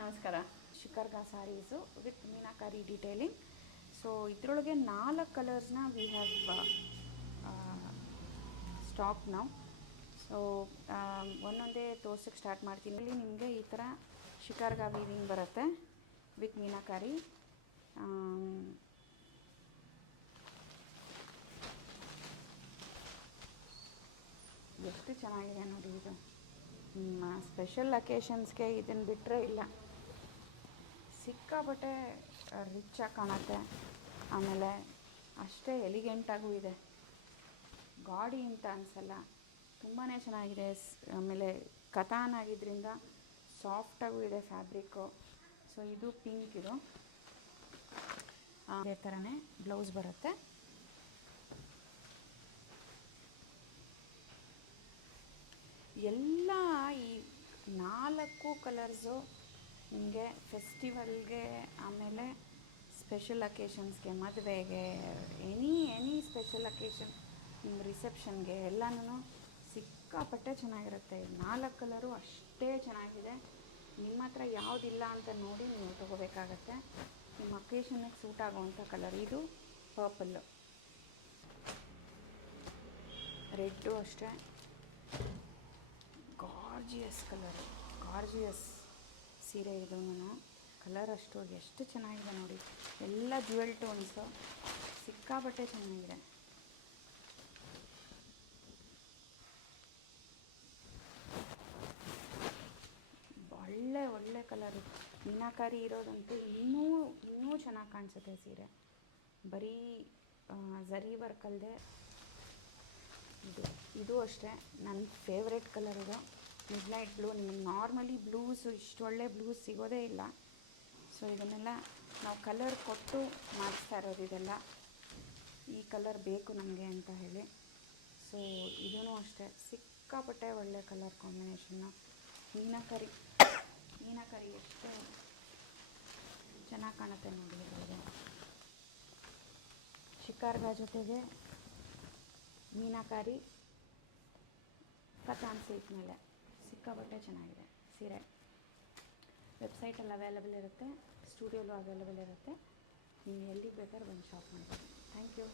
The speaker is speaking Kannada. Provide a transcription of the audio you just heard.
ನಮಸ್ಕಾರ. Shikargah saris with meenakari detailing. So ಇದರೊಳಗೆ 4 ಕಲರ್ಸ್ನ ವಿ ಹ್ಯಾವ್ ಸ್ಟಾಕ್ ನಾವು. ಸೊ ಒಂದೊಂದೇ ತೋರ್ಸಕ್ಕೆ ಸ್ಟಾರ್ಟ್ ಮಾಡ್ತೀನಿ. ಇಲ್ಲಿ ನಿಮಗೆ ಈ ಥರ ಶಿಕಾರ್ಗ ವೀವಿಂಗ್ ಬರುತ್ತೆ ವಿತ್ ಮೀನಾಕಾರಿ. ಎಷ್ಟು ಚೆನ್ನಾಗಿದೆ ನೋಡಿ ಇದು. ಸ್ಪೆಷಲ್ ಅಕೇಶನ್ಸ್ಗೆ ಇದನ್ನು ಬಿಟ್ಟರೆ ಇಲ್ಲ, ಸಿಕ್ಕಾಪಟ್ಟೆ ರಿಚ್ಚಾಗಿ ಕಾಣುತ್ತೆ. ಆಮೇಲೆ ಅಷ್ಟೇ ಎಲಿಗೆಂಟಾಗೂ ಇದೆ, ಗಾಡಿ ಅಂತ ಅನಿಸಲ್ಲ, ತುಂಬಾ ಚೆನ್ನಾಗಿದೆ. ಆಮೇಲೆ ಕತಾನ್ ಆಗಿದ್ದರಿಂದ ಸಾಫ್ಟಾಗೂ ಇದೆ ಫ್ಯಾಬ್ರಿಕ್ಕು. ಸೊ ಇದು ಪಿಂಕ್, ಇದು ಅದೇ ಥರನೇ ಬ್ಲೌಸ್ ಬರುತ್ತೆ. ಎಲ್ಲ ಈ 4 ಕಲರ್ಸು ನಿಮಗೆ ಫೆಸ್ಟಿವಲ್ಗೆ, ಆಮೇಲೆ ಸ್ಪೆಷಲ್ ಅಕೇಶನ್ಸ್ಗೆ, ಮದುವೆಗೆ, ಎನಿ ಸ್ಪೆಷಲ್ ಅಕೇಶನ್, ನಿಮ್ಮ ರಿಸೆಪ್ಷನ್ಗೆ ಎಲ್ಲನೂ ಸಿಕ್ಕಾಪಟ್ಟೆ ಚೆನ್ನಾಗಿರುತ್ತೆ. 4 ಕಲರು ಅಷ್ಟೇ ಚೆನ್ನಾಗಿದೆ. ನಿಮ್ಮ ಹತ್ರ ಯಾವುದಿಲ್ಲ ಅಂತ ನೋಡಿ ನೀವು ತೊಗೋಬೇಕಾಗತ್ತೆ. ನಿಮ್ಮ ಅಕೇಶನ್ಗೆ ಸೂಟ್ ಆಗೋವಂಥ ಕಲರ್ ಇದು. ಪರ್ಪಲ್ಲು, ರೆಡ್ಡು ಅಷ್ಟೇ ಗಾರ್ಜಿಯಸ್ ಕಲರು, ಗಾರ್ಜಿಯಸ್ ಸೀರೆ ಇದೂ. ಕಲರ್ ಅಷ್ಟು ಎಷ್ಟು ಚೆನ್ನಾಗಿದೆ ನೋಡಿ. ಎಲ್ಲ ಜ್ಯುವೆಲ್ ಟೋನ್ಸು, ಸಿಕ್ಕಾಪಟ್ಟೆ ಚೆನ್ನಾಗಿದೆ. ಒಳ್ಳೆ ಕಲರು. ಮೀನಾಕಾರಿ ಇರೋದಂತೂ ಇನ್ನೂ ಚೆನ್ನಾಗಿ ಕಾಣಿಸುತ್ತೆ ಸೀರೆ. ಬರೀ ಝರಿ ವರ್ಕ್ ಅಲ್ಲದೆ ಇದು ಅಷ್ಟೇ ನನ್ನ ಫೇವ್ರೆಟ್ ಕಲರ್ ಇದು, ಮಿಡ್ನೈಟ್ ಬ್ಲೂ. ನಿಮಗೆ ನಾರ್ಮಲಿ ಬ್ಲೂಸು ಇಷ್ಟು ಒಳ್ಳೆ ಬ್ಲೂಸ್ ಸಿಗೋದೇ ಇಲ್ಲ. ಸೊ ಇದನ್ನೆಲ್ಲ ನಾವು ಕಲರ್ ಕೊಟ್ಟು ಮಾಡಿಸ್ತಾ ಇರೋದು. ಇದೆಲ್ಲ ಈ ಕಲರ್ ಬೇಕು ನಮಗೆ ಅಂತ ಹೇಳಿ. ಸೊ ಇದೂ ಅಷ್ಟೇ ಸಿಕ್ಕಾಪಟ್ಟೆ ಒಳ್ಳೆ ಕಲರ್ ಕಾಂಬಿನೇಷನ್ನು. ಮೀನಾಕಾರಿ ಎಷ್ಟು ಚೆನ್ನಾಗಿ ಕಾಣುತ್ತೆ ನೋಡಿ ಇದರೊಳಗೆ. ಶಿಕಾರ್ಗ ಜೊತೆಗೆ ಮೀನಾಕಾರಿ ಕತಾನ್ ಸಿಲ್ಕ್ ಮೇಲೆ ಸಿಕ್ಕಾಪಟ್ಟೆ ಚೆನ್ನಾಗಿದೆ ಸೀರೆ. ವೆಬ್ಸೈಟಲ್ಲಿ ಅವೈಲೇಬಲ್ ಇರುತ್ತೆ, ಸ್ಟುಡಿಯೋಲೂ ಅವೈಲೇಬಲ್ ಇರುತ್ತೆ. ನೀವು ಎಲ್ಲಿಗೆ ಬೇಕಾದ್ರೂ ಬಂದು ಶಾಪ್ ಮಾಡ್ಬೋದು. Thank you.